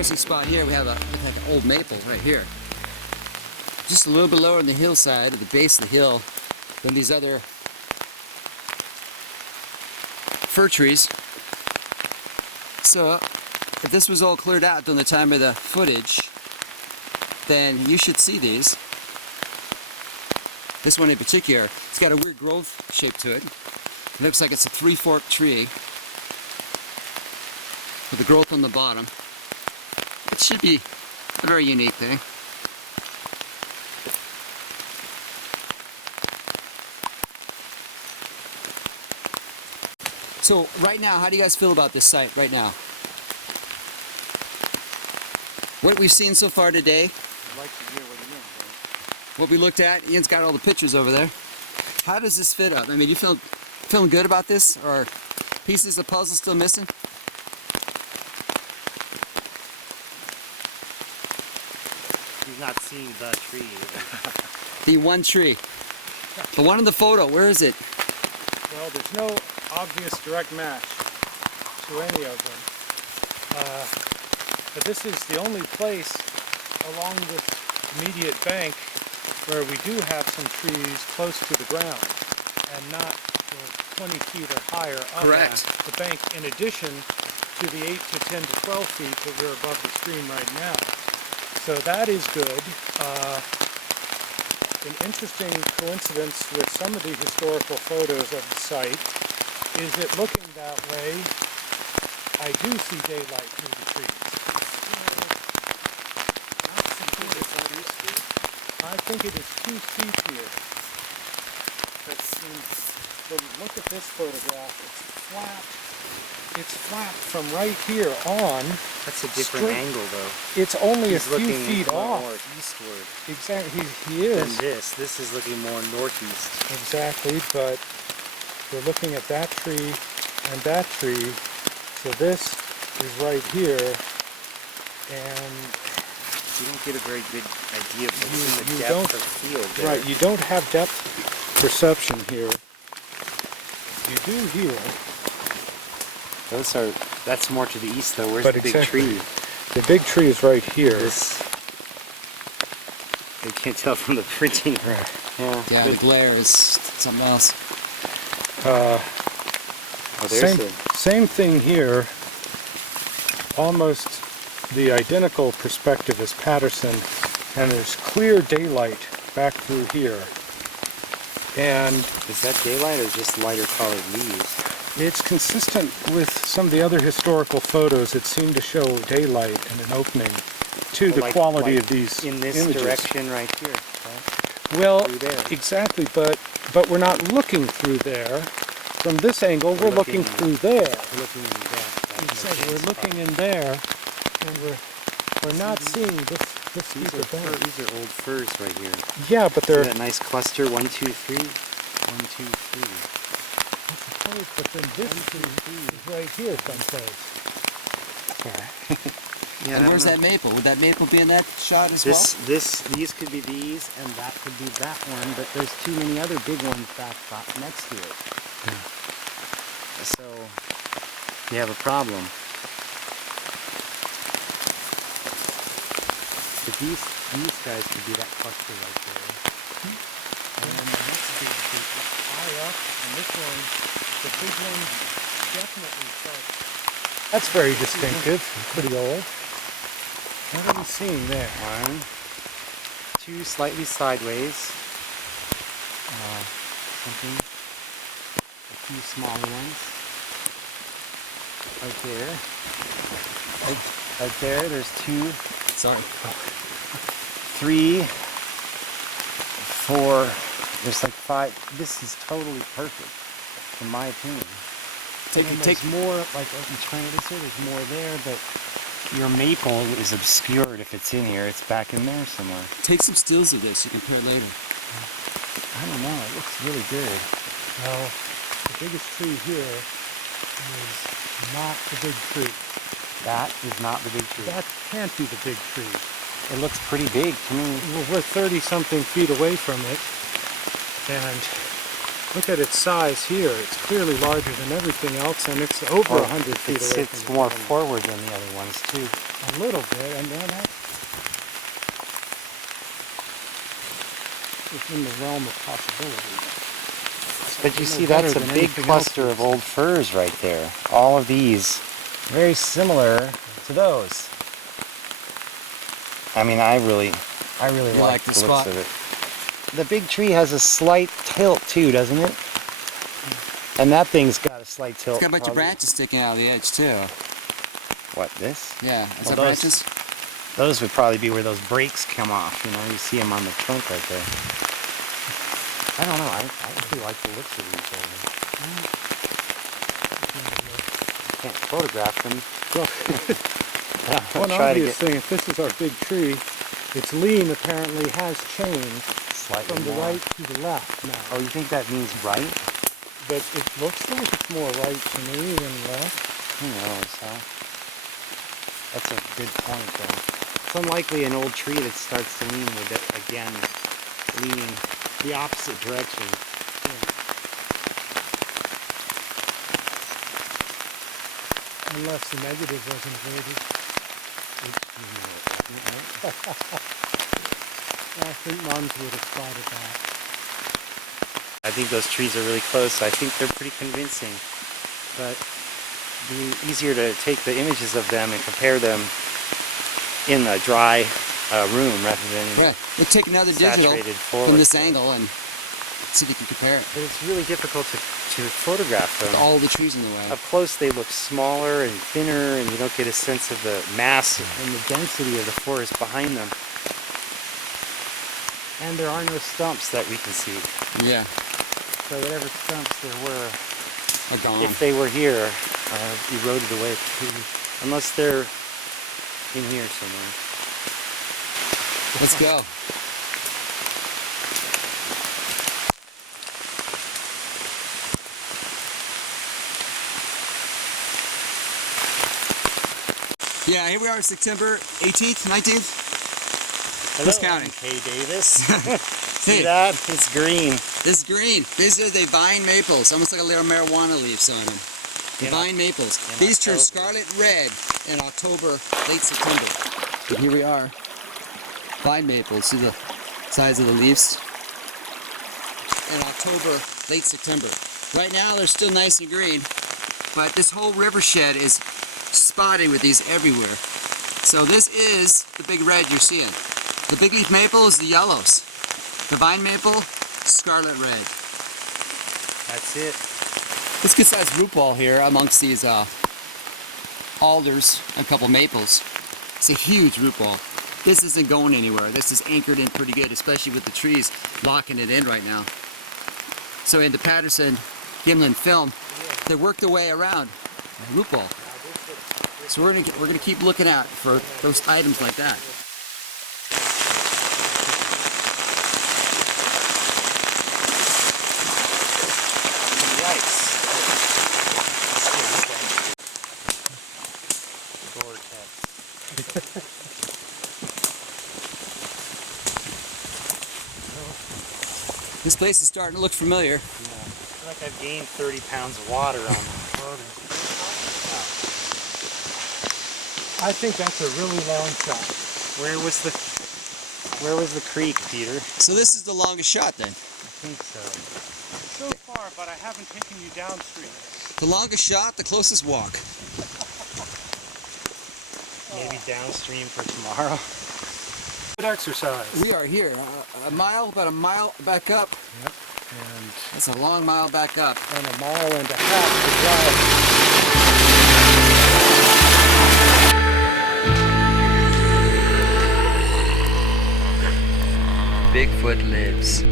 interesting spot here. We have like an old maple right here. Just a little bit lower on the hillside, at the base of the hill, than these other fir trees. So, if this was all cleared out during the time of the footage, then you should see these. This one in particular, it's got a weird growth shape to it. It looks like it's a three-forked tree with the growth on the bottom. It should be a very unique thing. So right now, how do you guys feel about this site right now? What we've seen so far today, I'd like to hear what you mean. what we looked at, Ian's got all the pictures over there. How does this fit up? I mean, you feeling good about this, or pieces of puzzle still missing? He's not seeing the tree either. The one tree. The one in the photo, where is it? Well, there's no obvious direct match to any of them. But this is the only place along this immediate bank where we do have some trees close to the ground and not 20 feet or higher up the bank, in addition to the 8 to 10 to 12 feet that we're above the stream right now. So that is good. An interesting coincidence with some of the historical photos of the site is that looking that way, I do see daylight through the trees. I think it is too steep here. But look at this photograph. It's flat. It's flat from right here on. That's a different angle, though. It's only He's a few looking feet off. more eastward. Exactly, he is. Than this. This is looking more northeast. Exactly, but we're looking at that tree and that tree. So this is right here, and you don't get a very good idea of the depth of field there. Right, you don't have depth perception here. You do here. That's more to the east, though. Where's But the big exactly. tree? The big tree is right here. You can't tell from the printing. Right. Yeah, the glare is something else. Same thing here. Almost the identical perspective as Patterson, and there's clear daylight back through here. And is that daylight or just lighter colored leaves? It's consistent with some of the other historical photos that seem to show daylight and an opening to the quality of these in this images. direction right here, right? Well, through there. Exactly, but we're not looking through there. From this angle, we're looking through there. We're looking in that. Exactly, we're looking in there, and we're not seeing this steeper bank. These are old firs right here. Yeah, but they're... that nice cluster, 1, 2, 3. 1, 2, 3. But then this tree is right here someplace. Yeah, and where's that maple? Would that maple be in that shot as well? These could be these, and that could be that one, but there's too many other big ones back next to it. Yeah. So, you have a problem. But these guys could be that cluster right there. And then the next big tree is high up, and this one, the big one, definitely starts. That's very distinctive, pretty old. What are we seeing there? 1, 2 slightly sideways. Something. A few smaller ones. Right there. Right there, there's 2. Sorry. 3, 4, there's like 5. This is totally perfect, in my opinion. There's more, like I'm trying to say, there's more there, but your maple is obscured if it's in here. It's back in there somewhere. Take some stills of this, you compare later. I don't know, it looks really good. Well, the biggest tree here is not the big tree. That is not the big tree. That can't be the big tree. It looks pretty big to me. Well, we're 30-something feet away from it, and Look at its size here. It's clearly larger than everything else, and it's over 100 feet It away sits from the more ground. forward than the other ones too. A little bit, and then that's within the realm of possibility. But you see, that's a big cluster of old firs right there. All of these, very similar to those. I mean, I really like the looks of it. The big tree has a slight tilt too, doesn't it? And that thing's got a slight tilt. It's got a bunch of branches sticking out of the edge too. What, this? Yeah, is that Well, branches? Those would probably be where those breaks come off, you know, you see them on the trunk right there. I don't know, I actually like the looks of these things. I can't photograph them. One obvious thing, if this is our big tree, its lean apparently has changed Slightly from the more. right to the left now. Oh, you think that means right? But it looks like it's more right to me than left. Who knows, huh? That's a good point, though. It's unlikely an old tree that starts to lean would, again, leaning the opposite direction. Unless the negative was inverted. I think nuns would have spotted that. I think those trees are really close. I think they're pretty convincing. But it'd be easier to take the images of them and compare them in a dry room rather than Yeah, we'll take another digital saturated from forward. this angle and see if you can compare it. But it's really difficult to photograph them. All the trees in the way. Up close they look smaller and thinner, and you don't get a sense of the mass and the density of the forest behind them. And there are no stumps that we can see. Yeah, So whatever stumps there were, are gone. if they were here, eroded away too. Unless they're in here somewhere. Let's go. Yeah, here we are, September 18th, 19th. Hello, Who's counting? K. Davis. See Hey. that? It's green. This is green. These are the vine maples, almost like a little marijuana leaves on them. The In vine maples. in These turn October. scarlet red in October, late September. And here we are. Vine maples. See the size of the leaves? In October, late September. Right now they're still nice and green, but this whole river shed is spotted with these everywhere. So this is the big red you're seeing. The big leaf maple is the yellows. The vine maple, scarlet red. That's it. It's a good sized root ball here amongst these alders, a couple maples. It's a huge root ball. This isn't going anywhere. This is anchored in pretty good, especially with the trees locking it in right now. So in the Patterson-GIMLIN film, they work their way around the root ball. So we're gonna keep looking out for those items like that. This place is starting to look familiar. I feel like I've gained 30 pounds of water on my clothing. I think that's a really long shot. Where was the creek, Peter? So this is the longest shot then. I think so. So far, but I haven't taken you downstream. The longest shot, the closest walk. Maybe downstream for tomorrow. Good exercise. We are here, about a mile back up. Yep. And That's a long mile back up. a mile and a half to drive. Bigfoot lives.